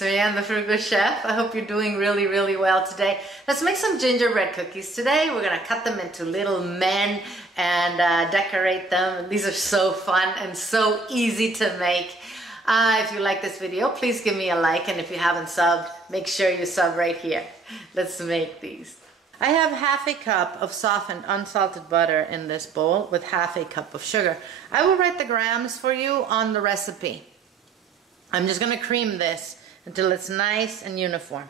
it's me, I'm the Frugal Chef. I hope you're doing really well today. Let's make some gingerbread cookies today. We're gonna cut them into little men and decorate them. These are so fun and so easy to make. If you like this video, please give me a like, and if you haven't subbed, make sure you sub right here. Let's make these. I have half a cup of softened unsalted butter in this bowl with half a cup of sugar. I will write the grams for you on the recipe. I'm just going to cream this until it's nice and uniform.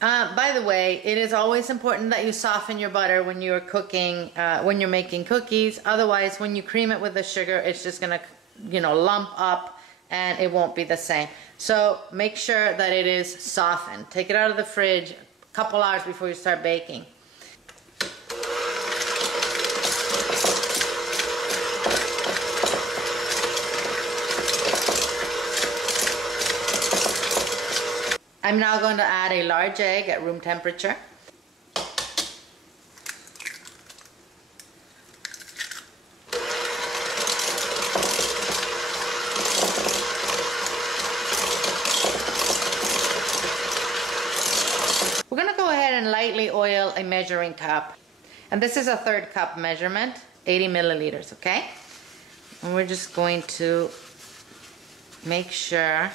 By the way, it is always important that you soften your butter when you're cooking, when you're making cookies. Otherwise, when you cream it with the sugar, it's just going to, lump up and it won't be the same. So make sure that it is softened. Take it out of the fridge a couple hours before you start baking. I'm now going to add a large egg at room temperature. We're going to go ahead and lightly oil a measuring cup. And this is a 1/3 cup measurement, 80 milliliters, okay? And we're just going to make sure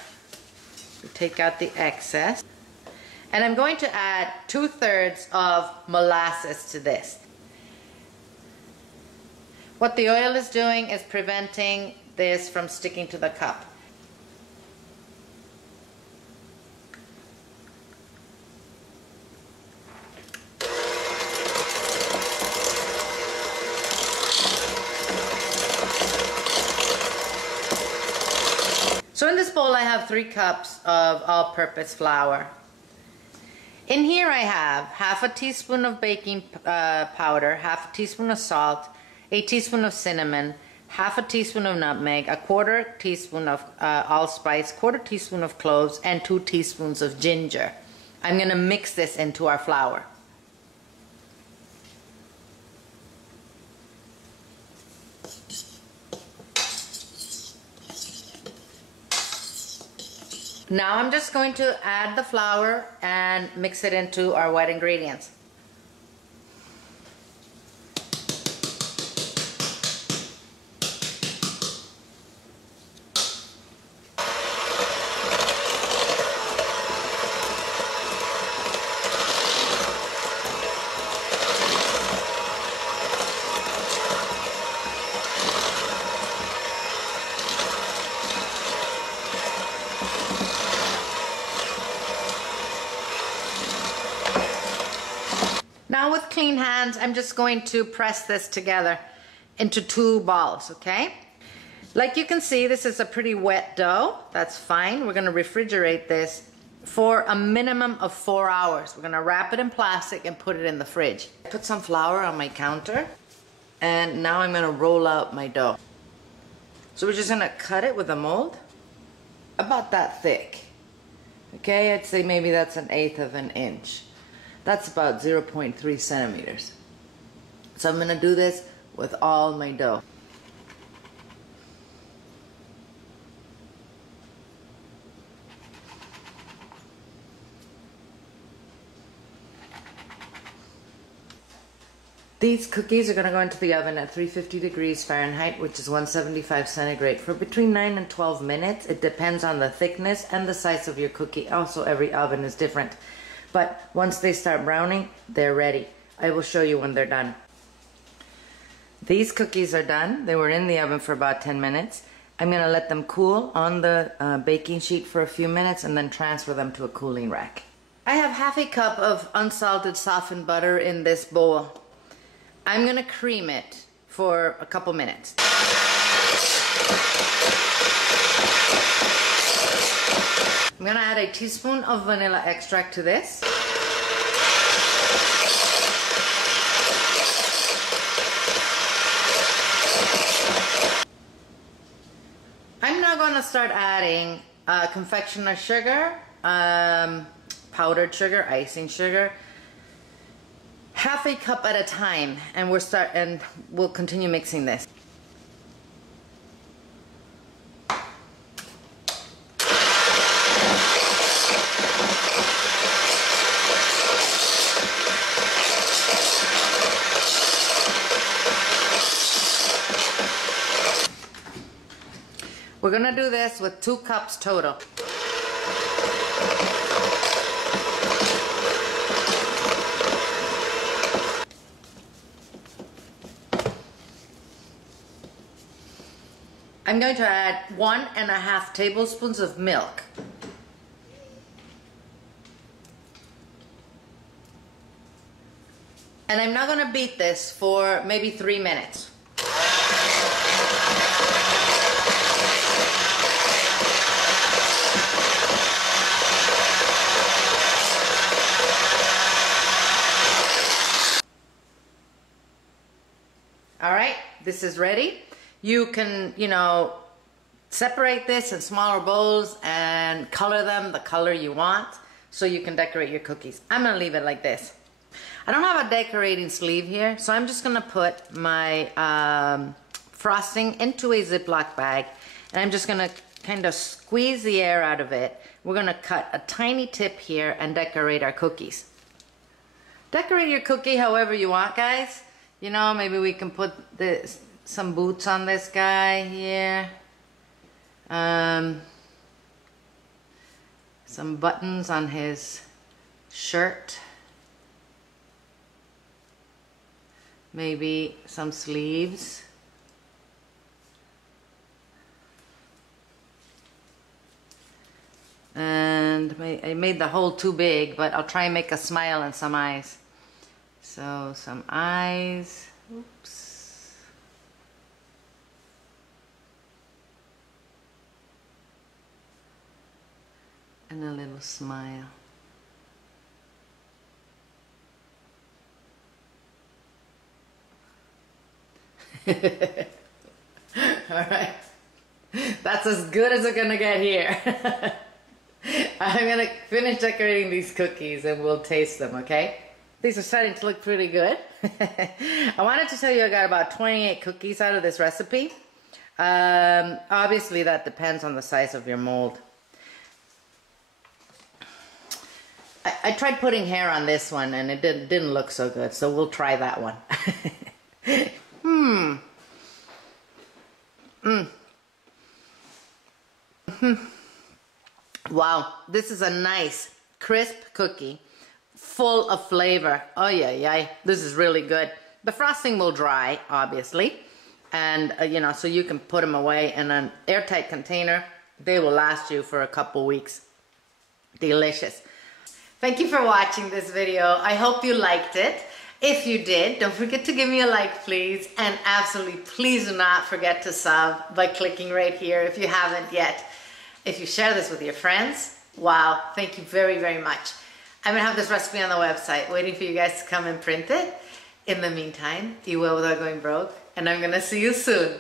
take out the excess, and I'm going to add 2/3 of molasses to this. What the oil is doing is preventing this from sticking to the cup. So in this bowl I have 3 cups of all-purpose flour. In here I have half a teaspoon of baking powder, half a teaspoon of salt, a teaspoon of cinnamon, half a teaspoon of nutmeg, a 1/4 teaspoon of allspice, 1/4 teaspoon of cloves, and 2 teaspoons of ginger. I'm going to mix this into our flour. Now I'm just going to add the flour and mix it into our wet ingredients. Now with clean hands, I'm just going to press this together into 2 balls, okay? Like you can see, this is a pretty wet dough. That's fine. We're going to refrigerate this for a minimum of 4 hours. We're going to wrap it in plastic and put it in the fridge. Put some flour on my counter, and now I'm going to roll out my dough. So we're just going to cut it with a mold about that thick. Okay, I'd say maybe that's 1/8 of an inch. That's about 0.3 centimeters. So I'm going to do this with all my dough. These cookies are going to go into the oven at 350 degrees Fahrenheit, which is 175 centigrade, for between 9 and 12 minutes. It depends on the thickness and the size of your cookie. Also, every oven is different. But once they start browning, they're ready. I will show you when they're done. These cookies are done. They were in the oven for about 10 minutes. I'm going to let them cool on the baking sheet for a few minutes and then transfer them to a cooling rack. I have half a cup of unsalted softened butter in this bowl. I'm going to cream it for a couple minutes. I'm going to add a teaspoon of vanilla extract to this. I'm now going to start adding confectioner sugar, powdered sugar, icing sugar, half a cup at a time, and we'll continue mixing this. We're gonna do this with 2 cups total. I'm going to add 1.5 tablespoons of milk. And I'm now going to beat this for maybe 3 minutes. All right, this is ready. You can, separate this in smaller bowls and color them the color you want so you can decorate your cookies. I'm gonna leave it like this. I don't have a decorating sleeve here, so I'm just gonna put my frosting into a Ziploc bag, and I'm just gonna kind of squeeze the air out of it. We're gonna cut a tiny tip here and decorate our cookies. Decorate your cookie however you want, guys. Maybe we can put some boots on this guy here. Some buttons on his shirt. Maybe some sleeves. And I made the hole too big, but I'll try and make a smile and some eyes. So some eyes. Oops. And a little smile. All right, that's as good as it's gonna get here. I'm gonna finish decorating these cookies and we'll taste them, okay? These are starting to look pretty good. I wanted to tell you I got about 28 cookies out of this recipe. Obviously that depends on the size of your mold. I tried putting hair on this one and it didn't look so good, so we'll try that one. Wow, this is a nice crisp cookie full of flavor. Oh yeah, this is really good. The frosting will dry, obviously, and so you can put them away in an airtight container. They will last you for a couple weeks. Delicious. Thank you for watching this video. I hope you liked it. If you did, don't forget to give me a like, please. And absolutely, please do not forget to sub by clicking right here if you haven't yet. If you share this with your friends, wow, thank you very, very much. I'm gonna have this recipe on the website waiting for you guys to come and print it. In the meantime, be well without going broke, and I'm gonna see you soon.